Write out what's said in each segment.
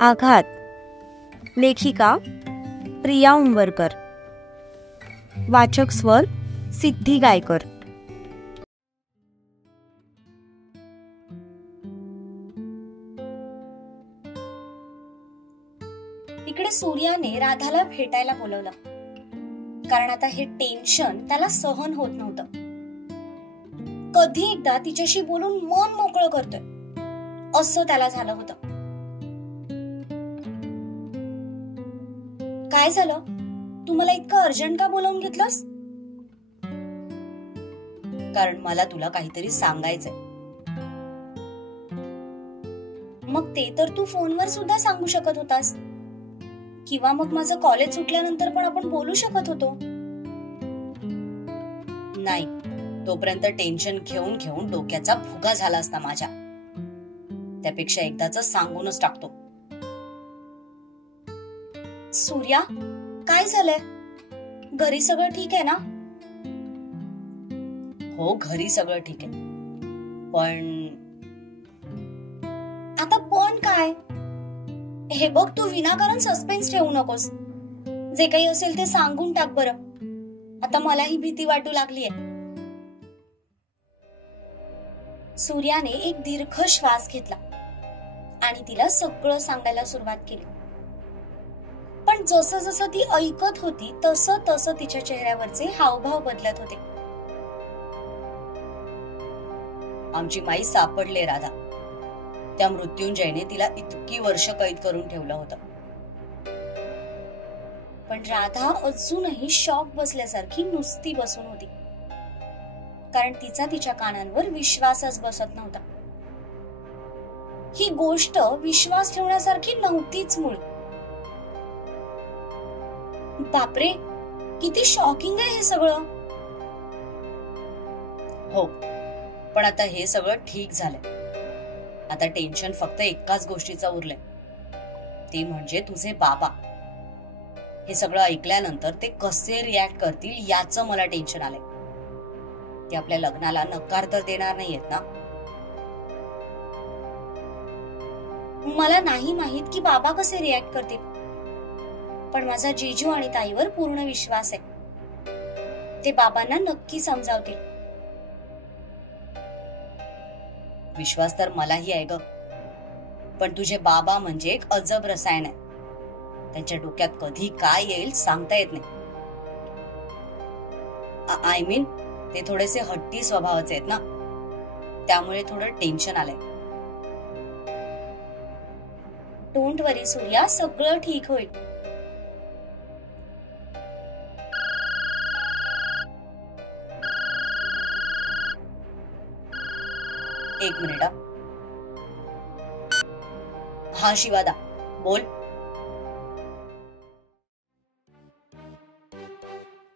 आघात. लेखिका प्रिया उंबरकर. वाचक स्वर सिद्धी गायकर. इकडे सूर्याने राधाला भेटायला बोलवलं, कारण आता हे टेन्शन त्याला सहन होत नव्हतं. कधी एकदा तिच्याशी बोलून मन मोकळं करतोय असं त्याला झालं होतं. काय झालं? तू मला इतकं अर्जंट का बोलावून घेतलंस? कारण मला तुला काहीतरी सांगायचंय. मग ते तर तू फोनवर सुद्धा सांगू शकत होतास, किंवा मग माझं कॉलेज सुटल्यानंतर पण आपण बोलू शकत होतो. नाही, तोपर्यंत टेन्शन घेऊन घेऊन डोक्याचा भुगा झाला असता माझ्या. त्यापेक्षा एकदाच सांगूनच टाकतो. सूर्या, काय झालंय? घरी सगळं ठीक आहे ना? हो, घरी सगळं ठीक आहे. पण आता पण काय? हे बघ, तू विनाकारण सस्पेन्स ठेवू नकोस. जे काही असेल ते सांगून टाक बरं. आता मलाही भीती वाटू लागलीये. सूर्याने एक दीर्घ श्वास घेतला आणि तिला सगळं सांगायला सुरुवात केली. पण जसं जसं ती ऐकत होती तसं तसं तिच्या चेहऱ्यावरचे हावभाव बदलत होते. आमची माई सापडले राधा. त्या मृत्युंजयने तिला इतकी वर्ष कैद करून ठेवलं होतं. पण राधा अजूनही शॉक बसल्यासारखी नुसती बसून होती, कारण तिचा तिच्या कानांवर विश्वासच बसत नव्हता. ही गोष्ट विश्वास ठेवण्यासारखी नव्हतीच मुळी. बापरे, किती शॉकिंग आहे हे सगळं. हो, पण आता हे सगळं ठीक झालंय. आता टेन्शन फक्त एकाच गोष्टीचं उरलंय, ते म्हणजे तुझे बाबा. हे सगळं ऐकल्यानंतर ते कसे रिॲक्ट करतील याचं मला टेन्शन आलंय. ते आपल्या लग्नाला नकार तर देणार नाहीयेत ना? मला नाही माहित की बाबा कसे रिॲक्ट करतील, पण माझा जीजू आणि ताईवर पूर्ण विश्वास आहे. ते बाबांना नक्की समजावतील. विश्वास तर मलाही आहे ग, पण तुझे बाबा म्हणजे एक अजब रसायन आहे. त्यांच्या डोक्यात कधी काय येईल सांगता येत नाही. आय मीन, ते थोडेसे हट्टी स्वभावाचे आहेत ना, त्यामुळे थोडं टेन्शन आलंय. डोंट वरी सूर्या, सगळं ठीक होईल. एक मिनिट. हा शिवादा, बोल.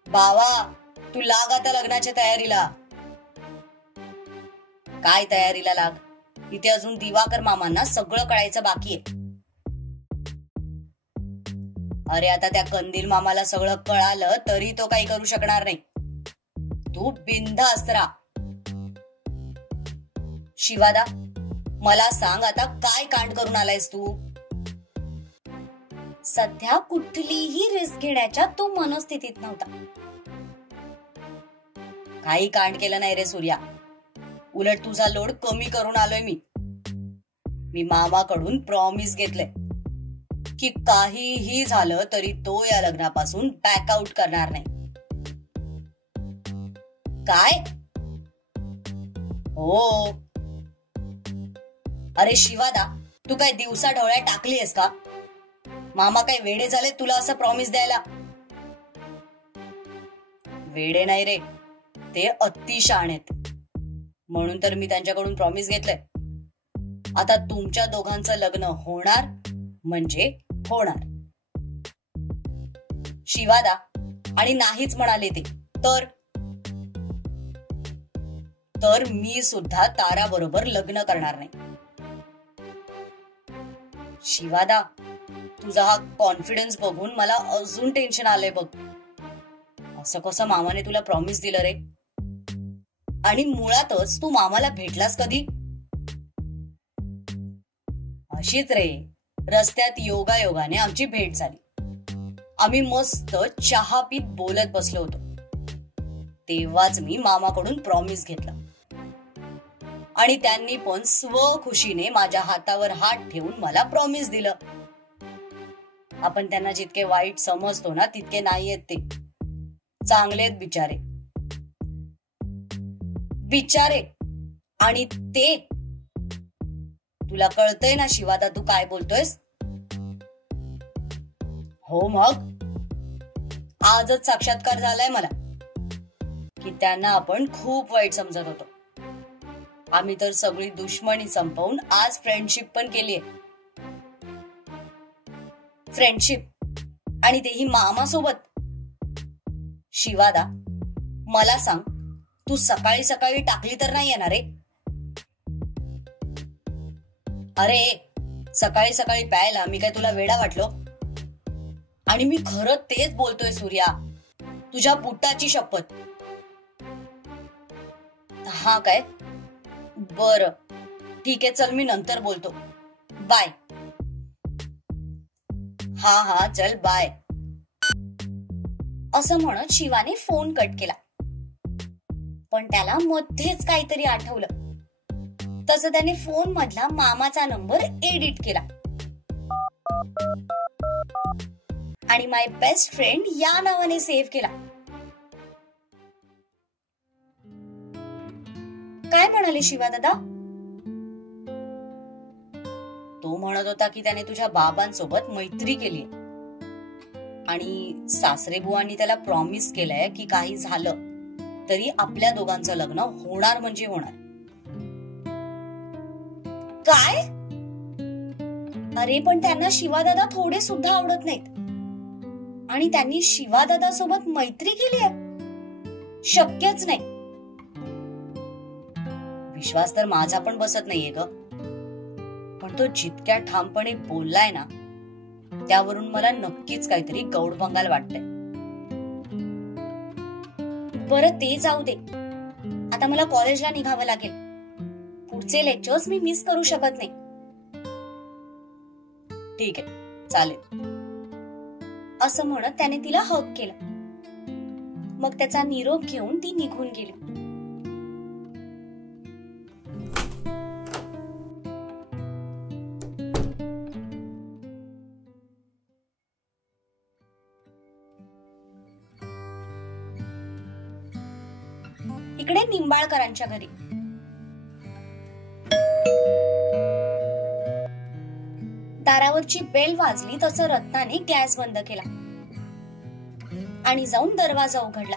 बावा, तू लाग आता लग्नाच्या तयारीला. काय तयारीला लाग? इथे अजून दिवाकर मामांना सगळं कळायचं बाकी आहे. अरे आता त्या कंदील मामाला सगळं कळालं तरी तो काही करू शकणार नाही. तू बिनधास्त राहा. शिवादा, मला सांग, आता काय कांड करून आलायस तू? सध्या कुठलीही रिस्क घेण्याच्या तो मनस्थितीत नव्हता. काही कांड केलं नाही रे सूर्या. उलट तुझा लोड कमी करून आलोय मी. मी मामाकडून प्रॉमिस घेतलंय की काहीही झालं तरी तो या लग्नापासून बॅकआउट करणार नाही. काय? हो. अरे शिवादा, तू काय दिवसा ढवळ्या टाकलीयस का? मामा काय वेडे झाले तुला असं प्रॉमिस द्यायला? वेडे नाही रे, ते अति शहाणेत. म्हणून तर मी त्यांच्याकडून प्रॉमिस घेतलंय. आता तुमच्या दोघांचं लग्न होणार म्हणजे होणार. शिवादा, आणि नाहीच म्हणाले ते तर मी सुद्धा तारा बरोबर लग्न करणार नाही. शिवादा, तुझा हा कॉन्फिडन्स बघून मला अजून टेन्शन आलंय बघ. असं कसं मामाने तुला प्रॉमिस दिलं रे? आणि मुळातच तू मामाला भेटलास कधी? अशीच रे, रस्त्यात योगायोगाने आमची भेट झाली. आम्ही मस्त चहा पीत बोलत बसलो होतो. तेव्हाच मी मामाकडून प्रॉमिस घेतलं आणि त्यांनी पण स्वखुशीने माझ्या हातावर हात ठेवून मला प्रॉमिस दिलं. आपण त्यांना जितके वाईट समजतो ना तितके नाहीयेत ते. चांगलेत बिचारे. बिचारे. आणि ते तुला कळतंय ना शिवादा तू काय बोलतोयस? हो मग आजच साक्षात्कार झालाय मला की त्यांना आपण खूप वाईट समजत होतो. आम्ही तर सगळी दुश्मनी संपवून आज फ्रेंडशिप पण केलीये. फ्रेंडशिप आणि तेही मामा सोबत. शिवादा मला सांग, तू सकाळी सकाळी टाकली तर नाही येणार रे? अरे सकाळी सकाळी प्यायला मी काय तुला वेडा वाटलो? आणि मी खरं तेच बोलतोय सूर्या, तुझ्या बुटाची शपथ. हा काय? बर ठीक आहे, चल मी नंतर बोलतो. बाय. हा चल बाय. असं म्हणत शिवाने फोन कट केला. पण त्याला मध्येच काहीतरी आठवलं. तसं त्याने फोन मधला मामाचा नंबर एडिट केला आणि माय बेस्ट फ्रेंड या नावाने सेव्ह केला. काय म्हणाले शिवा दादा? तो म्हणत होता की त्याने तुझ्या बाबांसोबत मैत्री केली आणि सासरे बुवांनी त्याला प्रॉमिस केलंय की काही झालं तरी आपल्या दोघांचं लग्न होणार म्हणजे होणार. काय? अरे पण त्यांना शिवादादा थोडे सुद्धा आवडत नाहीत आणि त्यांनी शिवादादा सोबत मैत्री केली आहे? शक्यच नाही. विश्वास तर माझा पण बसत नाहीये ग. पण तो जितक्या ठामपणे बोललाय ना त्यावरून मला नक्कीच काहीतरी गौडबंगाल वाटतंय. बरं ते जाऊ दे, आता मला कॉलेजला निघावं लागेल. पुढचे लेक्चर्स मी मिस करू शकत नाही. ठीक आहे चालेल. असं म्हणत त्याने तिला हग केला. मग त्याचा निरोप घेऊन ती निघून गेली. इकडे निंबाळकरांच्या घरी दारावरची बेल वाजली तसं रत्नाने गॅस बंद केला आणि जाऊन दरवाजा उघडला.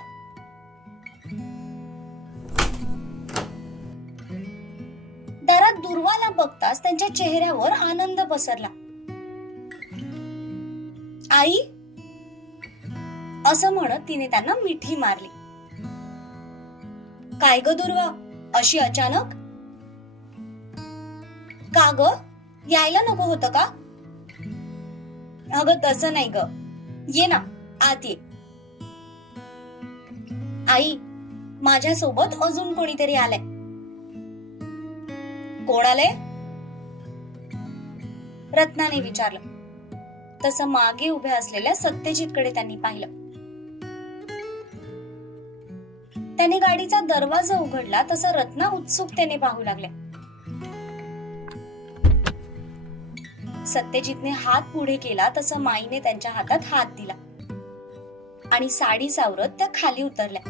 दारात दुर्वाला बघताच त्यांच्या चेहऱ्यावर आनंद पसरला. आई असं म्हणत तिने त्यांना मिठी मारली. काय ग दुर्वा, अशी अचानक? का ग, यायला नको होतं का? अगं तसं नाही ग, ये ना आत ये. आई माझ्यासोबत अजून कोणीतरी आलंय. कोण आलंय? रत्नाने विचारलं. तसं मागे उभ्या असलेल्या सत्यजितकडे त्यांनी पाहिलं. त्याने गाडीचा दरवाजा उघडला तसं रत्ना उत्सुकतेने पाहू लागल्या. सत्यजितने हात पुढे केला तसं माईने त्यांच्या हातात हात दिला आणि साडी सावरत त्या खाली उतरल्या.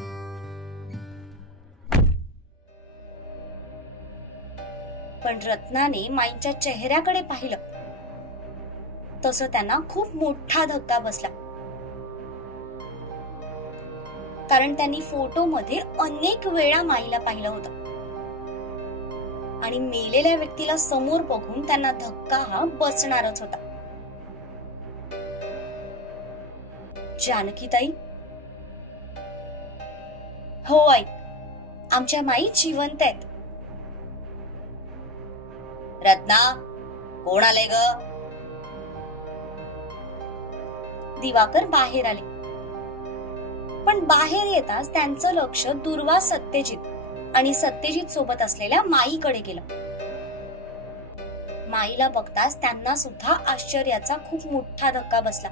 पण रत्नाने माईच्या चेहऱ्याकडे पाहिलं तसं त्यांना खूप मोठा धक्का बसला. कारण त्यांनी फोटोमध्ये अनेक वेळा माईला पाहिलं होतं आणि मेलेल्या व्यक्तीला समोर बघून त्यांना धक्का हा बसणारच होता. जानकीताई? हो आई, आमच्या माई जिवंत आहेत. रत्ना कोण आले ग? दिवाकर बाहेर आले. पण बाहेर येताच त्यांचं लक्ष दुर्वा, सत्यजित आणि सत्यजित सोबत असलेल्या माईकडे गेलं. माईला बघताच त्यांना सुद्धा आश्चर्याचा खूप मोठा धक्का बसला.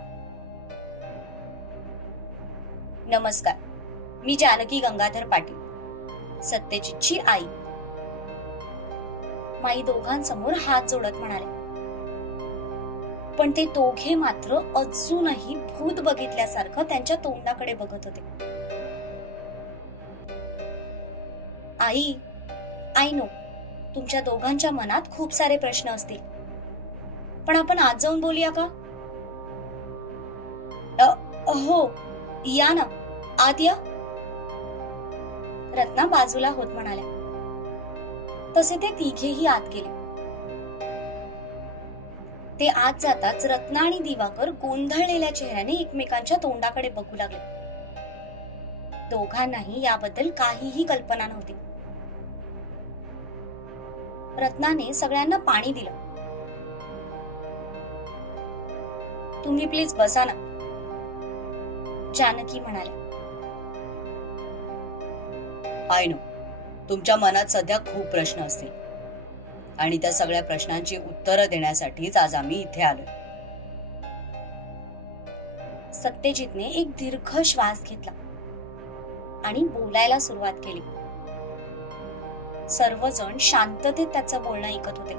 नमस्कार, मी जानकी गंगाधर पाटील, सत्यजितची आई. माई दोघांसमोर हात जोडत म्हणाले. पण ते दोघे मात्र अजूनही भूत बघितल्यासारखं त्यांच्या तोंडाकडे बघत होते. आई, आय नो तुमच्या दोघांच्या मनात खूप सारे प्रश्न असतील, पण आपण आज जाऊन बोलूया का? हो, या ना, आत या. रत्ना बाजूला होत म्हणाल्या. तसे ते तिघेही आत गेले. ते आत जाताच रत्ना आणि दिवाकर गोंधळलेल्या चेहऱ्याने एकमेकांच्या तोंडाकडे बघू लागले. दोघांनाही याबद्दल काहीही कल्पना नव्हती. रत्नाने सगळ्यांना पाणी दिलं. तुम्ही प्लीज बसा ना, जानकी म्हणाले. आय नो तुमच्या मनात सध्या खूप प्रश्न असतील आणि त्या सगळ्या प्रश्नांची उत्तरं देण्यासाठीच आज आम्ही इथे आलोय. सत्यजितने एक दीर्घ श्वास घेतला आणि बोलायला सुरुवात केली. सर्वजण शांततेत त्याचं बोलणं ऐकत होते.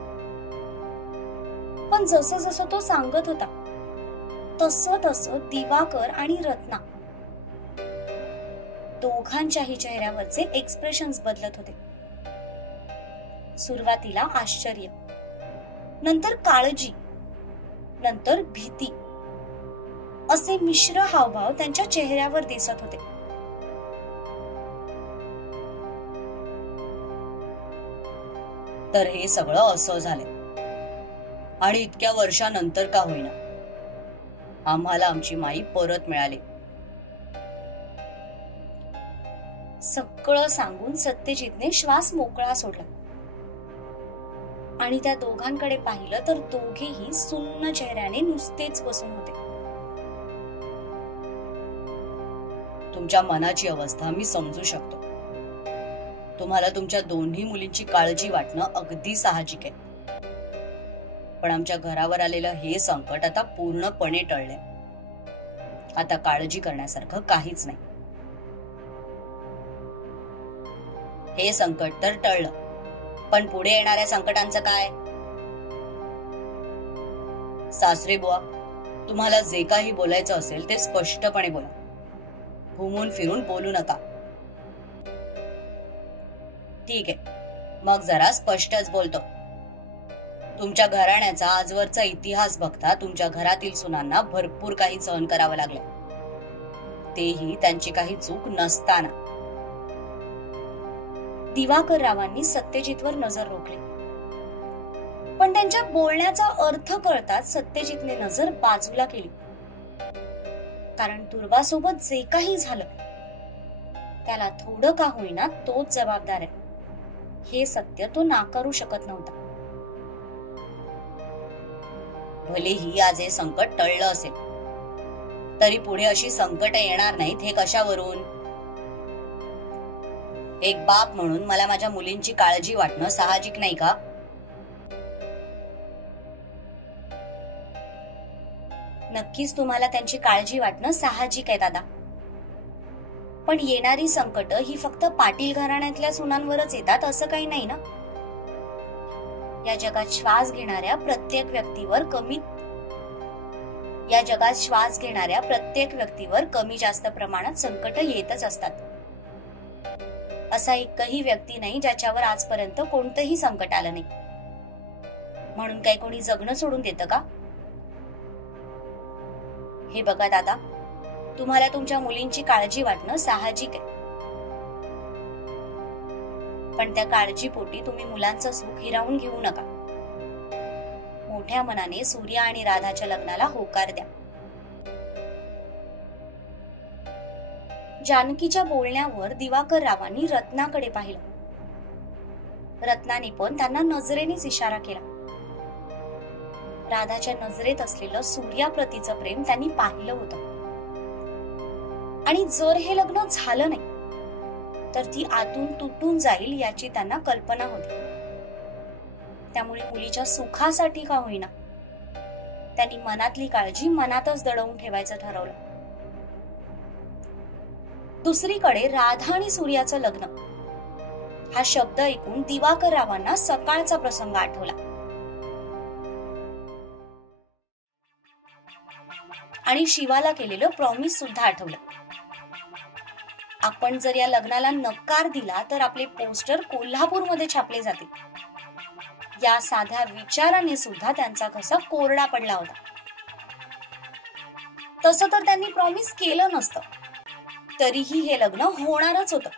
पण जसं जसं तो सांगत होता तसं तसं दिवाकर आणि रत्ना दोघांच्याही चेहऱ्यावरचे एक्सप्रेशन्स बदलत होते. सुरुवातीला आश्चर्य, नंतर काळजी, नंतर भीती असे मिश्र हावभाव त्यांच्या चेहऱ्यावर दिसत होते. तर हे सगळं असं झालंय आणि इतक्या वर्षानंतर का होईना आम्हाला आमची माई परत मिळाली. सगळं सांगून सत्यजितने श्वास मोकळा सोडला आणि त्या दोघांकडे पाहिलं तर दोघेही सुन्न चेहऱ्याने नुसतेच बसून होते. तुमच्या मनाची अवस्था मी समजू शकतो. तुम्हाला तुमच्या दोन्ही मुलींची काळजी वाटणं अगदी साहजिक आहे. पण आमच्या घरावर आलेलं हे संकट आता पूर्णपणे टळलंय. आता काळजी करण्यासारखं काहीच नाही. हे संकट तर टळलं, पण पुढे येणाऱ्या संकटांचं काय? सासरे बुवा, तुम्हाला जे काही बोलायचं असेल ते स्पष्टपणे बोला. घुमून फिरून बोलू नका. ठीक आहे, मग जरा स्पष्टच बोलतो. तुमच्या घराण्याचा आजवरचा इतिहास बघता तुमच्या घरातील सुनांना भरपूर काही सहन करावं लागलं, तेही त्यांची काही चूक नसताना. दिवाकर रावांनी सत्यजितवर नजर रोखली, पण त्यांच्या बोलण्याचा अर्थ कळताच सत्यजितने नजर बाजूला केली. कारण दुर्वासोबत जे काही झालं त्याला थोडं का होईना तोच जबाबदार आहे, हे सत्य तो नाकारू शकत नव्हता. भलेही आज हे संकट टळलं असेल तरी पुढे अशी संकट येणार नाहीत हे कशावरून? एक बाप म्हणून मला माझ्या मुलींची काळजी वाटणं साहजिक नाही का? नक्कीच तुम्हाला त्यांची काळजी वाटणं साहजिक आहे दादा, पण येणारी संकट ही फक्त पाटील घराण्यातल्या सुनांवरच येतात असं काही नाही ना. या जगात श्वास घेणाऱ्या प्रत्येक व्यक्तीवर कमी जास्त प्रमाणात संकट येतच असतात. असा एकही व्यक्ती नाही ज्याच्यावर आजपर्यंत कोणतंही संकट आलं नाही. म्हणून काही कोणी जगणं सोडून देतं का? हे बघा दादा, तुम्हाला तुमच्या मुलींची काळजी वाटणं साहजिक आहे, पण त्या काळजीपोटी तुम्ही मुलांचं सुख हिरावून घेऊ नका. मोठ्या मनाने सूर्या आणि राधाच्या लग्नाला होकार द्या. जानकीच्या बोलण्यावर दिवाकर रावांनी रत्नाकडे पाहिलं. रत्नाने पण त्यांना नजरेनेच इशारा केला. राधाच्या नजरेत असलेलं सूर्याप्रतीचं प्रेम त्यांनी पाहिलं होतं आणि जर हे लग्न झालं नाही तर ती आतून तुटून जाईल याची त्यांना कल्पना होती. त्यामुळे मुलीच्या सुखासाठी का होईना त्यांनी मनातली काळजी मनातच दडवून ठेवायचं ठरवलं. दुसरीकडे राधा आणि सूर्याचं लग्न हा शब्द ऐकून दिवाकर रावांना सकाळचा प्रसंग आठवला. आणि शिवाला केलेलं प्रॉमिस सुद्धा आठवलं. आपण जर या लग्नाला नकार दिला तर आपले पोस्टर कोल्हापूरमध्ये छापले जातील. या साध्या विचाराने सुद्धा त्यांचा घसा कोरडा पडला होता. तसं तर त्यांनी प्रॉमिस केलं नसतं, तरीही हे लग्न होणारच होतं.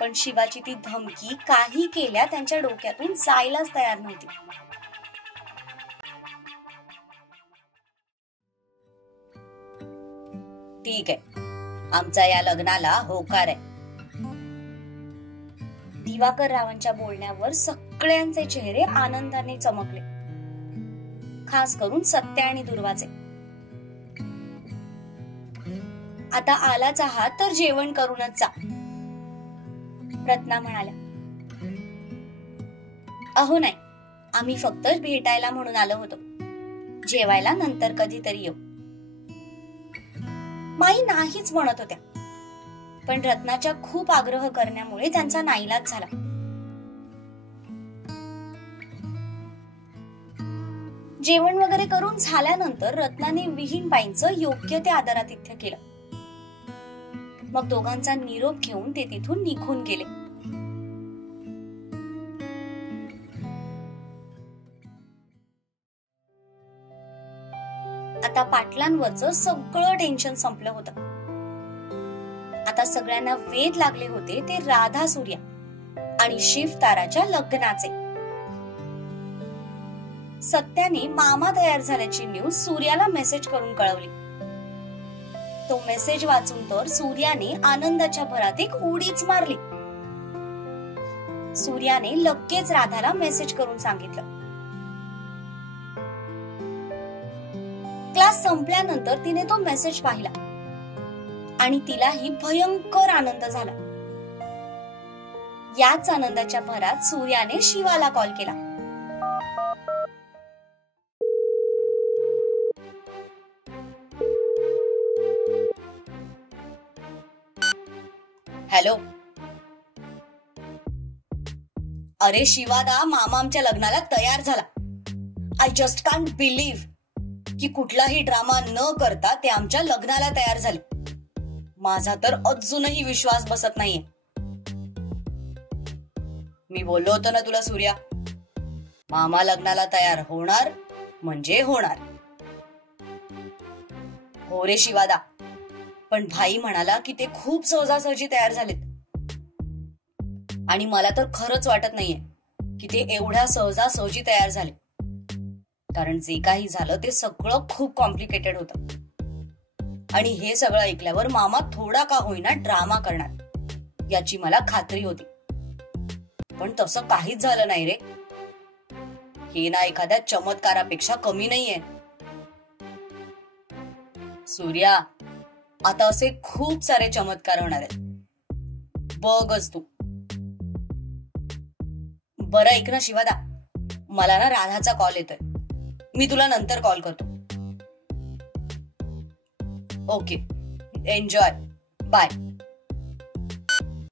पण शिवाची ती धमकी काही केल्या त्यांच्या डोक्यातून जायलाच तयार नव्हती. ठीक आहे, आमचा या लग्नाला होकार आहे. दिवाकर रावांच्या बोलण्यावर सगळ्यांचे चेहरे आनंदाने चमकले, खास करून सत्य आणि दुर्वाचे. आता आलाच आहात तर जेवण करूनच जा, रत्ना म्हणाल्या. अहो नाही, आम्ही फक्त भेटायला म्हणून आलो होतो. जेवायला नंतर कधीतरी येऊ. माई नाहीच म्हणत होत्या, पण रत्नाच्या खूप आग्रह करण्यामुळे त्यांचा नाईलाज झाला. जेवण वगैरे करून झाल्यानंतर रत्नाने विहीनबाईंचं योग्य ते आदरातिथ्य केलं. मग दोघांचा निरोप घेऊन ते तिथून निघून गेले. आता पाटलांवरचं सगळं टेन्शन संपलं होतं. आता सगळ्यांना वेध लागले होते ते राधा सूर्या आणि शिव ताराच्या लग्नाचे. सत्याने मामा तयार झाल्याची न्यूज सूर्याला मेसेज करून कळवली. तो मेसेज वाचून तर सूर्याने आनंदाच्या भरात एक उडीच मारली. सूर्याने लगेच राधाला मेसेज करून सांगितलं. क्लास संपल्यानंतर तिने तो मेसेज पाहिला आणि तिलाही भयंकर आनंद झाला. याच आनंदाच्या भरात सूर्याने शिवाला कॉल केला. हॅलो. अरे शिवादा, मामा आमच्या लग्नाला तयार झाला. आय जस्ट कांट बिलीव्ह की कुठलाही ड्रामा न करता ते आमच्या लग्नाला तयार झाले. माझा तर अजूनही विश्वास बसत नाहीये. मी बोललो होतो ना तुला सूर्या, मामा लग्नाला तयार होणार म्हणजे होणार. हो रे शिवादा, पण भाई म्हणाला की ते खूप सहजासहजी तयार झालेत. आणि मला तर खरंच वाटत नाहीये की ते एवढ्या सहजासहजी तयार झाले, कारण जे काही झालं ते सगळं खूप कॉम्प्लिकेटेड होतं. आणि हे सगळं ऐकल्यावर मामा थोडा का होईना ड्रामा करणार याची मला खात्री होती. पण तसं काहीच झालं नाही रे. हे ना एखाद्या चमत्कारापेक्षा कमी नाहीये. सूर्या, आता असे खूप सारे चमत्कार होणार आहेत, बघच तू. बरं ऐक ना शिवादा, मला ना राधाचा कॉल येतोय. मी तुला नंतर कॉल करतो. Okay, enjoy, bye.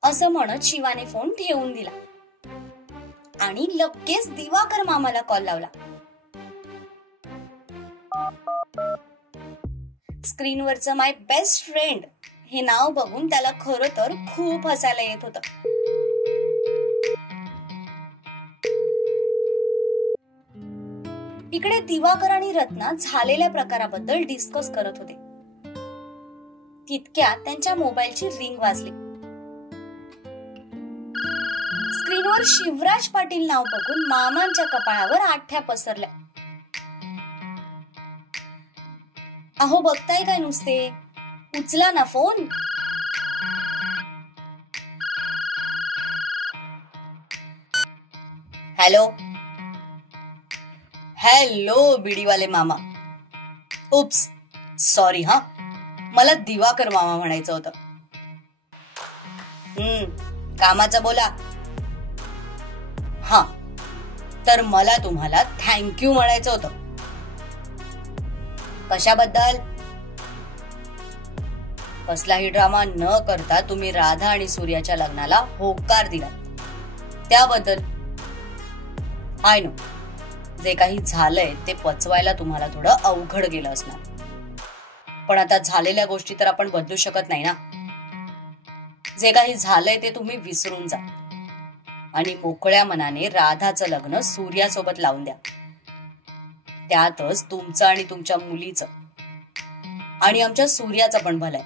असं म्हणत शिवाने फोन ठेवून दिला आणि लगेच दिवाकर मामाला कॉल लावला. स्क्रीनवरचं माय बेस्ट फ्रेंड हे नाव बघून त्याला खरं तर खूप हसायला येत होतं. इकडे दिवाकर आणि रत्ना झालेल्या प्रकाराबद्दल डिस्कस करत होते. तितक्यात त्यांच्या मोबाईलची रिंग वाजली. स्क्रीनवर शिवराज पाटील नाव बघून मामांच्या कपाळावर आठ्या पसरल्या. अहो बघताय काय नुसते, उचला ना फोन. हॅलो. हॅलो बिडीवाले मामा. उप्स, सॉरी हा, मला दिवाकर मामा म्हणायचं होतं. कामाचं बोला. हा, तर मला तुम्हाला थँक्यू म्हणायचं होतं. कशाबद्दल? कसलाही ड्रामा न करता तुम्ही राधा आणि सूर्याच्या लग्नाला होकार दिला त्याबद्दल. आय नो, जे काही झालंय ते पचवायला तुम्हाला थोडं अवघड गेलं असणार, पण आता झालेल्या गोष्टी तर आपण बदलू शकत नाही ना. जे काही झालंय ते तुम्ही विसरून जा आणि मोकळ्या मनाने राधाचं लग्न सूर्यासोबत लावून द्या. त्यातच तुमचं आणि तुमच्या मुलीचं आणि आमच्या सूर्याचं पण भलंय.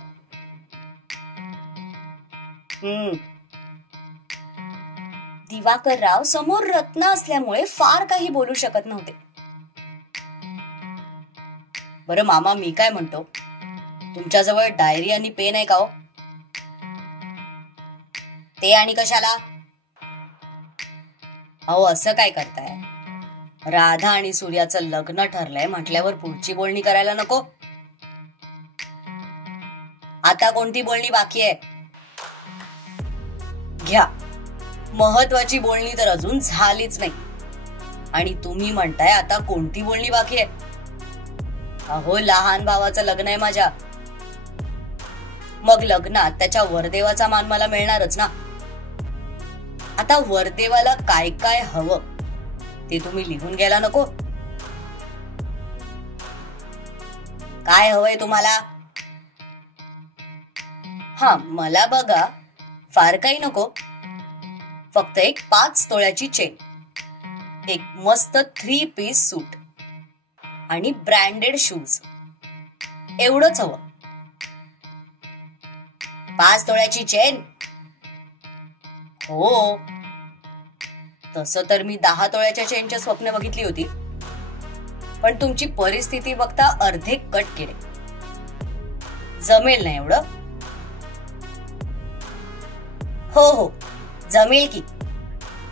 दिवाकर राव समोर रत्न असल्यामुळे फार काही बोलू शकत नव्हते. बरं मामा, मी काय म्हणतो, तुमच्याजवळ डायरी आणि पेन आहे का हो? ते आणि कशाला? अहो, असं काय करताय? राधा आणि सूर्याचं लग्न ठरलंय म्हटल्यावर पुढची बोलणी करायला नको? आता कोणती बोलणी बाकी आहे? घ्या, महत्वाची बोलणी तर अजून झालीच नाही आणि तुम्ही म्हणताय आता कोणती बोलणी बाकी आहे? अहो, लहान भावाचं लग्न आहे माझ्या. मग लग्नात त्याच्या वरदेवाचा मान मला मिळणारच ना. आता वरदेवाला काय काय हवं ते तुम्ही लिहून घ्यायला नको? काय हवंय तुम्हाला? हा, मला बघा, फार काही नको. फक्त एक 5 तोळ्याची चेन, एक मस्त 3 पीस सूट आणि ब्रँडेड शूज, एवढंच हवं. 5 तोळ्याची चेन? हो, तसं तर मी 10 तोळ्याच्या चेनच्या स्वप्न बघितली होती, पण तुमची परिस्थिती बघता अर्धे कट केले. जमेल ना एवढं? हो हो, जमेल की.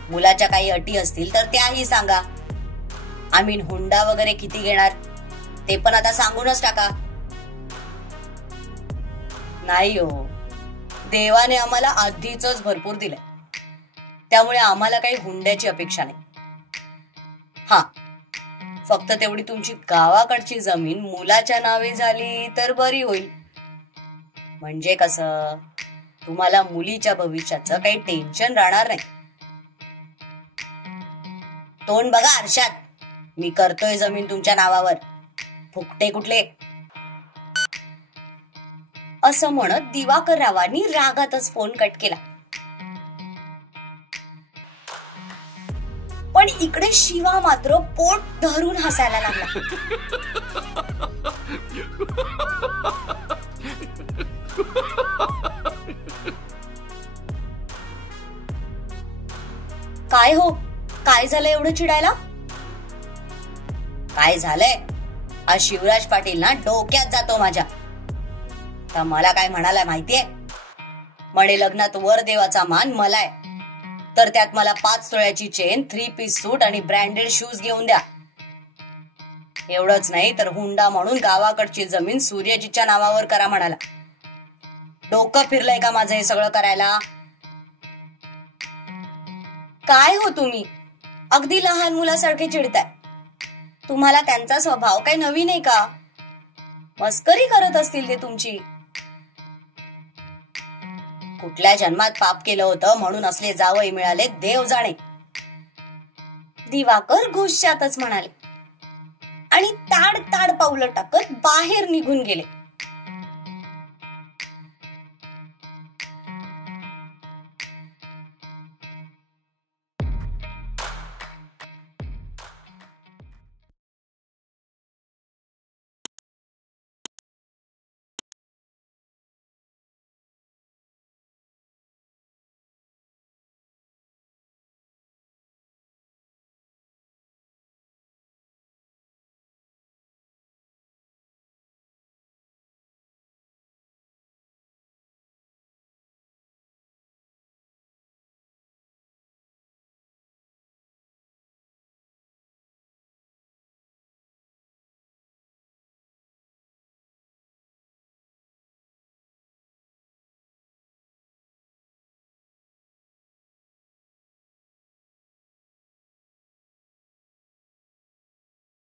मुलाच्या काही अटी असतील तर त्याही सांगा. आम्ही हुंडा वगैरे किती घेणार ते पण आता सांगूनच टाका. नाही हो, देवाने आम्हाला आधीच भरपूर दिलंय, त्यामुळे आम्हाला काही हुंड्याची अपेक्षा नाही. हा, फक्त तेवढी तुमची गावाकडची जमीन मुलाच्या नावे झाली तर बरी होईल. म्हणजे कसं, तुम्हाला मुलीच्या भविष्याचं काही टेन्शन राहणार नाही. तोंड बघा आरशात, मी करतोय जमीन तुमच्या नावावर, फुकटे कुठले. असं म्हणत दिवाकर रावांनी रागातच फोन कट केला. पण इकडे शिवा मात्र पोट धरून हसायला लागला. काय हो, काय झालं एवढं चिडायला? काय झालंय? आज शिवराज पाटील ना डोक्यात जातो माझ्या. तर मला काय म्हणालाय माहितीये? म्हणे लग्नात वर देवाचा मान मलाय, तर त्यात मला 5 तोळ्याची चेन, 3 पीस सूट आणि ब्रँडेड शूज घेऊन द्या. एवढंच नाही तर हुंडा म्हणून गावाकडची जमीन सूर्यजीच्या नावावर करा म्हणाला. डोकं फिरलंय का माझं हे सगळं करायला? काय हो तुम्ही, अगदी लहान मुलासारखे चिडताय. तुम्हाला त्यांचा स्वभाव काही नवीन आहे का? मस्करी करत असतील ते तुमची. कुठल्या जन्मात पाप केलं होतं म्हणून असले जावई मिळाले देव जाणे. दिवाकर गुस्सातच म्हणाले आणि ताड ताड पावलं टाकत बाहेर निघून गेले.